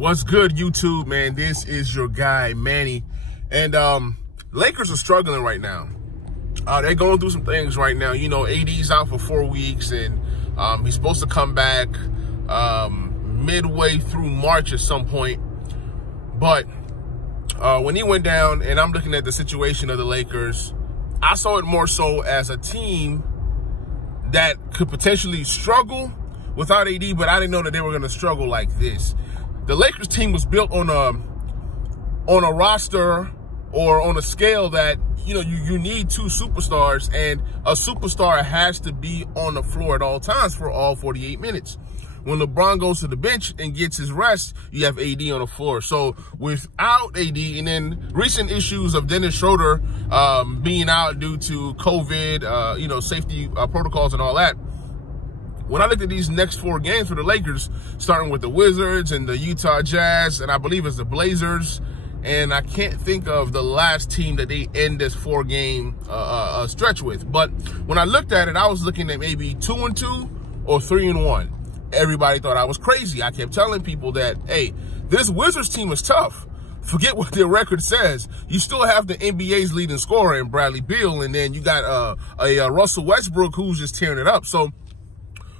What's good, YouTube, man? This is your guy, Manny. And Lakers are struggling right now. They're going through some things right now. You know, AD's out for 4 weeks, and he's supposed to come back midway through March at some point. But when he went down, and I'm looking at the situation of the Lakers, I saw it more so as a team that could potentially struggle without AD, but I didn't know that they were going to struggle like this. The Lakers team was built on a roster or on a scale that, you know, you need two superstars, and a superstar has to be on the floor at all times for all 48 minutes. When LeBron goes to the bench and gets his rest, you have AD on the floor. So without AD, and then recent issues of Dennis Schroder being out due to COVID, you know, safety protocols and all that, when I looked at these next 4 games for the Lakers, starting with the Wizards and the Utah Jazz, and I believe it's the Blazers, and I can't think of the last team that they end this 4-game stretch with. But when I looked at it, I was looking at maybe 2-2 or 3-1. Everybody thought I was crazy. I kept telling people that, hey, this Wizards team is tough. Forget what their record says. You still have the NBA's leading scorer in Bradley Beal, and then you got a Russell Westbrook who's just tearing it up. So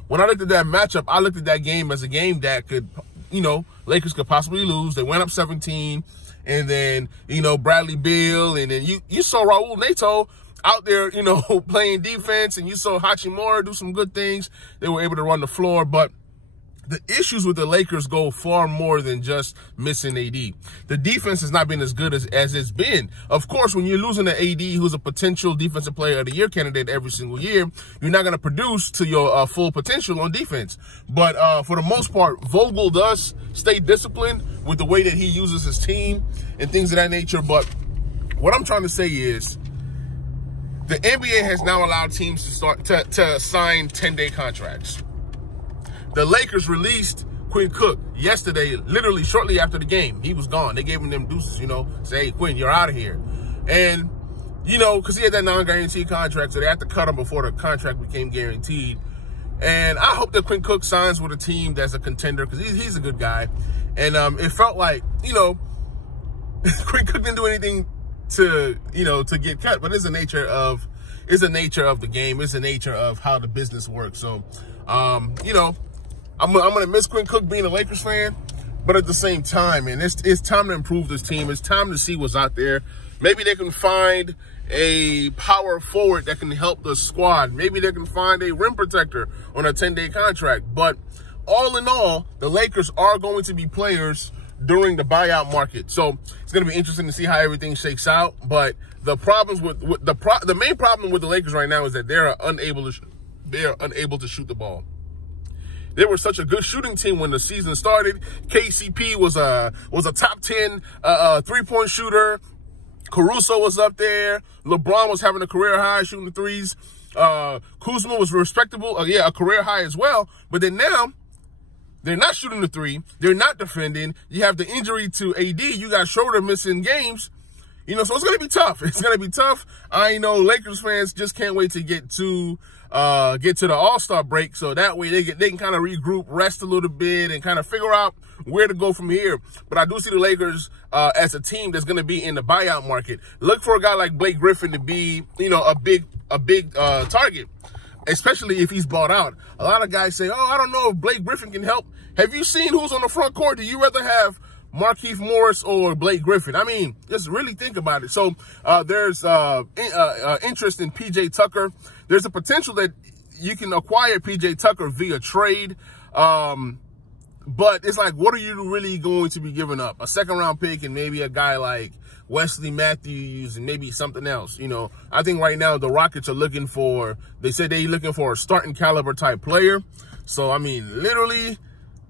when I looked at that matchup, I looked at that game as a game that could, you know, Lakers could possibly lose. They went up 17, and then, you know, Bradley Beal, and then you saw Raul Neto out there, you know, playing defense, and you saw Hachimura do some good things. They were able to run the floor, but the issues with the Lakers go far more than just missing AD. The defense has not been as good as it's been. Of course, when you're losing an AD who's a potential defensive player of the year candidate every single year, you're not going to produce to your full potential on defense. But for the most part, Vogel does stay disciplined with the way that he uses his team and things of that nature. But what I'm trying to say is the NBA has now allowed teams to start to sign 10-day contracts. The Lakers released Quinn Cook yesterday, literally shortly after the game. He was gone. They gave him them deuces, you know, say, hey, Quinn, you're out of here. And, you know, because he had that non-guaranteed contract, so they had to cut him before the contract became guaranteed. And I hope that Quinn Cook signs with a team that's a contender, because he's a good guy. And it felt like, you know, Quinn Cook didn't do anything to, you know, to get cut, but it's the nature of the game. It's the nature of how the business works. So, you know, I'm going to miss Quinn Cook being a Lakers fan, but at the same time, man, it's time to improve this team. It's time to see what's out there. Maybe they can find a power forward that can help the squad. Maybe they can find a rim protector on a 10-day contract. But all in all, the Lakers are going to be players during the buyout market. So it's going to be interesting to see how everything shakes out. But the problems the main problem with the Lakers right now is that they're unable to shoot the ball. They were such a good shooting team when the season started. KCP was a top 10 3-point shooter. Caruso was up there. LeBron was having a career high shooting the threes. Kuzma was respectable, a career high as well. But then now, they're not shooting the three. They're not defending. You have the injury to AD. You got Schroder missing games. You know, so it's going to be tough. It's going to be tough. I know Lakers fans just can't wait to get to the All-Star break, so that way they can kind of regroup, rest a little bit, and kind of figure out where to go from here. But I do see the Lakers as a team that's going to be in the buyout market. Look for a guy like Blake Griffin to be, you know, a big target, especially if he's bought out. A lot of guys say, oh, I don't know if Blake Griffin can help. Have you seen who's on the front court? Do you rather have Markieff Morris or Blake Griffin? I mean, just really think about it. So there's interest in P.J. Tucker. There's a potential that you can acquire P.J. Tucker via trade. But it's like, what are you really going to be giving up? A second-round pick and maybe a guy like Wesley Matthews and maybe something else. You know, I think right now the Rockets are looking for, they said they're looking for a starting caliber type player. So, I mean, literally,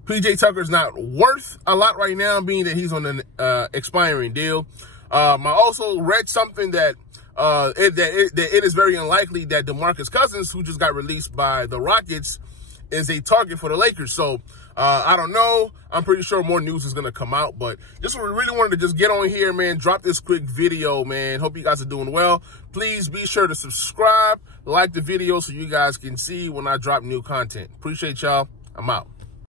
P.J. Tucker's not worth a lot right now, being that he's on an expiring deal. I also read something that it is very unlikely that DeMarcus Cousins, who just got released by the Rockets, is a target for the Lakers. So I don't know. I'm pretty sure more news is going to come out, but just really wanted to just get on here, man, drop this quick video, man. Hope you guys are doing well. Please be sure to subscribe, like the video so you guys can see when I drop new content. Appreciate y'all. I'm out.